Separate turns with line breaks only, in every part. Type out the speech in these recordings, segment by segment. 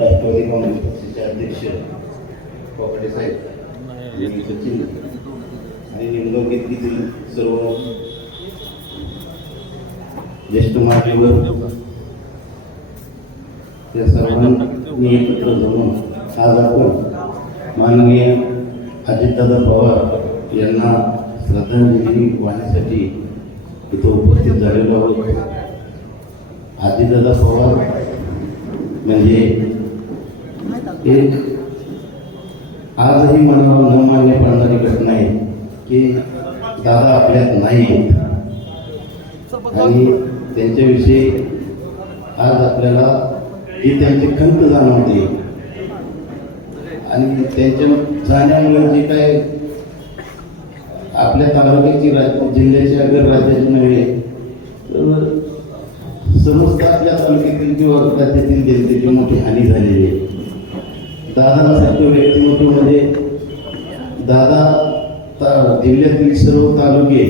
राष्ट्रवादी अध्यक्ष कोकडे साहेब यांनी सचिन आणि निमगाव येथील सर्व ज्येष्ठ मान्यवर त्या सर्वांनी एकत्र जमून आज आपण माननीय अजितदादा पवार यांना श्रद्धांजली वाहण्यासाठी इथं उपस्थित झालेलो आहोत. आदिदादा पवार म्हणजे एक आजही मनाला न मान्य पडणारी घटना आहे की दादा आपल्यात नाही आणि त्यांच्याविषयी आज आपल्याला ही त्यांची खंत जाणवते. आणि त्यांच्या जाण्यामुळे जे काय आपल्या तालुक्याची राज्य जिल्ह्याची अगर राज्याची नव्हे तर समस्त आपल्या तालुक्यातील किंवा राज्यातील जनतेची मोठी हानी झालेली आहे दादासारखं व्यक्तिमत्व म्हणजे दादा ता जिल्ह्यातील सर्व तालुके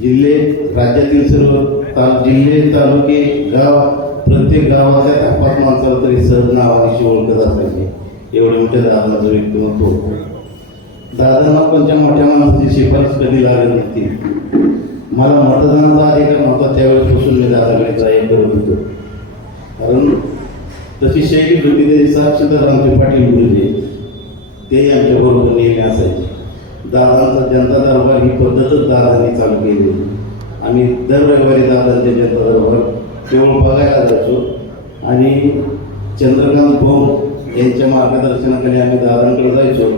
जिल्हे राज्यातील सर्व ता जिल्हे तालुके गाव प्रत्येक गावाच्या तपास माणसाला तरी सहज नावानिशी ओळखत असायचे एवढं मोठ्या दादाचं व्यक्तिमत्व होतं. दादांना कोणत्या मोठ्या माणसाची शिफारस कधी लागत नव्हती. मला मतदानाचा अधिकार नव्हता त्यावेळेसपासून मी दादाकडे ट्राय करत होतो. कारण तशी शैली होती ते साक्षीदार रामजी पाटील म्हणजे ते आमच्याबरोबर नेहमी असायचे. दादांचा जनता दरबार ही पद्धतच दादांनी चालू केली होती. आम्ही दर रविवारी दादांचे जनता दरबार केवळ बघायला जायचो. आणि चंद्रकांत भाऊ यांच्या मार्गदर्शनाखाली आम्ही दादांकडे जायचो.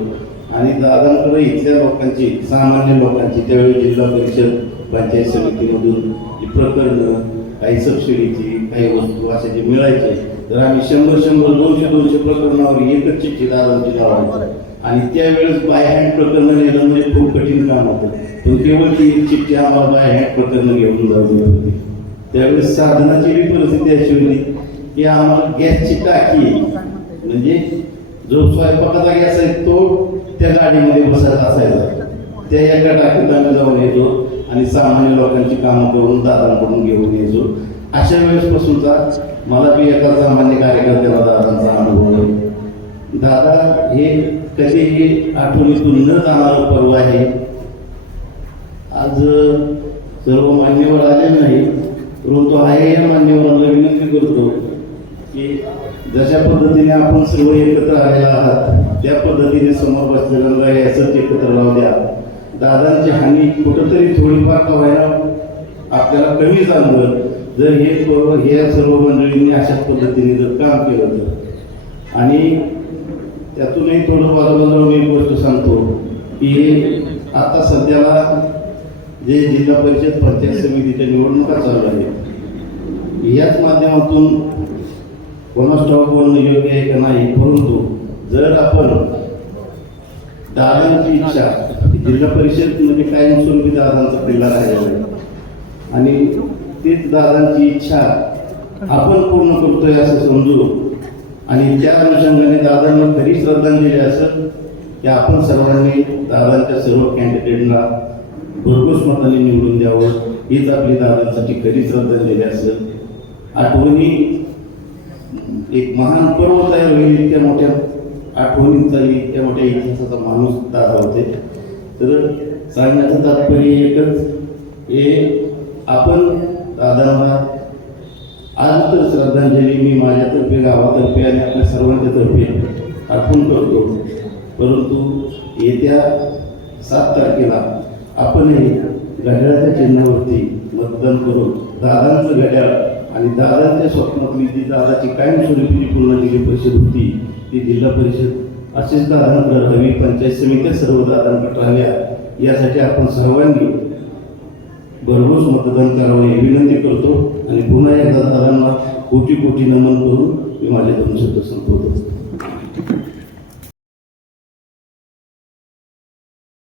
आणि दादांकडे इथल्या लोकांची सामान्य लोकांची त्यावेळी जिल्हा परिषद पंचायत समितीमधून जी प्रकरणं काही सबसिडीची काही वस्तू असे जे मिळायचे तर आम्ही शंभर शंभर दोनशे दोनशे प्रकरणावर एकच चिठ्ठी दादांची लावायची. आणि त्यावेळेस बाय हँड प्रकरणं नेलं म्हणजे खूप कठीण काम होतं. पण केवळ ती एक चिठ्ठी आम्हाला बाय हँड प्रकरणं घेऊन जाऊ होती. त्यावेळेस साधनाची बी परिस्थिती अशी होती की आम्हाला गॅसची टाकी म्हणजे जो स्वयंपाकाचा गॅस आहे तो त्या गाडीमध्ये बसायचा असायचा. त्या एका टाकीत आम्ही जाऊन यायचो आणि सामान्य लोकांची कामं करून दादांकडून घेऊन यायचो. अशा वेळेसपासूनचा मला बी एका सामान्य कार्यकर्त्याला दादांचा अनुभव आहे. दादा हे कधीही आठवणीतून न जाणारं पर्व आहे. आज सर्व मान्यवर आले नाही परंतु आहे या मान्यवरांना विनंती करतो की जशा पद्धतीने आपण सर्व एकत्र आलेला आहात त्या पद्धतीने समोर बसलेल्यांना हे एकत्र राहू द्या. दादांची हानी कुठंतरी थोडीफार का व्हायला आपल्याला कमी जाणवलं. जर हे प- हे सर्व मंडळींनी अशाच पद्धतीने जर काम केलं तर. आणि त्यातूनही थोडं बाजूला जाऊन एक गोष्ट सांगतो की आता सध्याला जे जिल्हा परिषद पंचायत समितीच्या निवडणुका चालू आहेत याच माध्यमातून कोणास ठाऊक बोलणं योग्य आहे का नाही परंतु जर आपण दादांची इच्छा जिल्हा परिषद म्हणजे कायमस्वरूपी दादांचा किल्ला राहिलेला आणि तीच दादांची इच्छा आपण पूर्ण करतोय असं समजू. आणि त्या अनुषंगाने दादांना खरी श्रद्धांजली असेल की आपण सर्वांनी दादांच्या सर्व कॅन्डिडेटना भरघोस मताने निवडून द्यावं. हीच आपली दादांसाठी खरी श्रद्धांजली असेल आठवणी एक महान पर्व तयार होईल इतक्या मोठ्या आठवणींचा इतक्या मोठ्या इतिहासाचा माणूस दादा होते. तर सांगण्याचं तात्पर्य एकच हे आपण दादांना आज तर श्रद्धांजली मी माझ्यातर्फे गावातर्फे आणि आपल्या सर्वांच्या तर्फे अर्पण करतो. परंतु येत्या सात तारखेला आपणही घड्याळाच्या चिन्हावरती मतदान करून दादांचं घड्याळ आणि दादांच्या स्वप्नातली ती दादाची कायमस्वरूपी पूर्ण जिल्हा परिषद होती ती जिल्हा परिषद. असेच दादांकडे राहावी पंचायत समित्या सर्व दादांकडे राहाव्या यासाठी आपण सर्वांनी भरघोस मतदान करावं ही विनंती करतो. आणि पुन्हा एकदा दादांना कोटी कोटी नमन करून मी माझे दोन शब्द संपवतो.